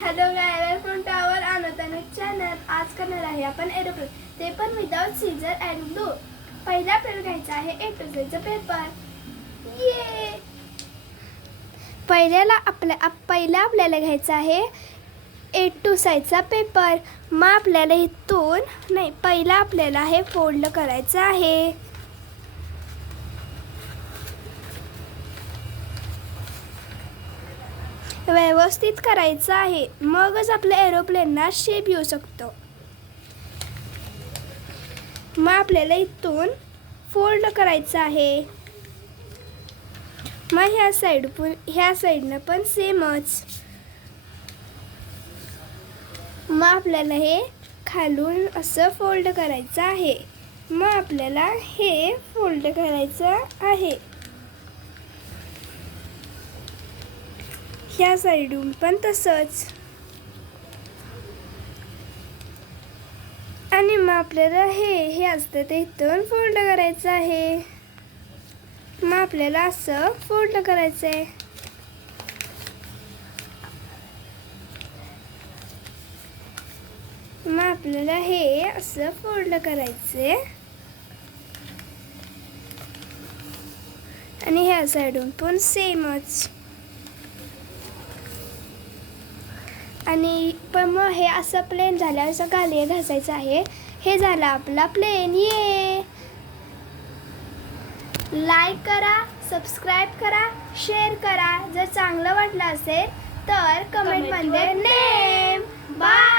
Hello guys, welcome to our अनोतन channel. आज करणार आहे आपण एरोप्लेन, ते पण विदाउट सीझर अँड ग्लू. पहिला आपल्याला घ्यायचा आहे A to Z चा पेपर. ये पहिला आपल्याला घ्यायचा आहे A to साईजचा पेपर. मग आपल्याला इथून पहिला आपल्याला हे फोल्ड करायचं आहे. व्यवस्थित करायचं आहे, मगच आपल्या एरोप्लेनला शेप येऊ शकतो. मग आपल्याला इथून फोल्ड करायचं आहे. मग ह्या साईडनं पण सेमच. मग आपल्याला हे खालून असं फोल्ड करायचं आहे. मग आपल्याला हे फोल्ड करायचं आहे. ह्या साईडून पण तसंच. आणि मग आपल्याला हे असतं ते इथून फोल्ड करायचं आहे. मग आपल्याला असं फोल्ड करायचं आहे. मग आपल्याला हे असं फोल्ड करायचे आणि ह्या साईडून पण सेमच. आणि पण मग हे असं प्लेन झाल्यावर असं गालिया घासायचं आहे. हे झालं आपला प्लेन. ये लाईक करा, सबस्क्राईब करा, शेअर करा. जर चांगलं वाटलं असेल तर कमेंटमध्ये नेम. बाय.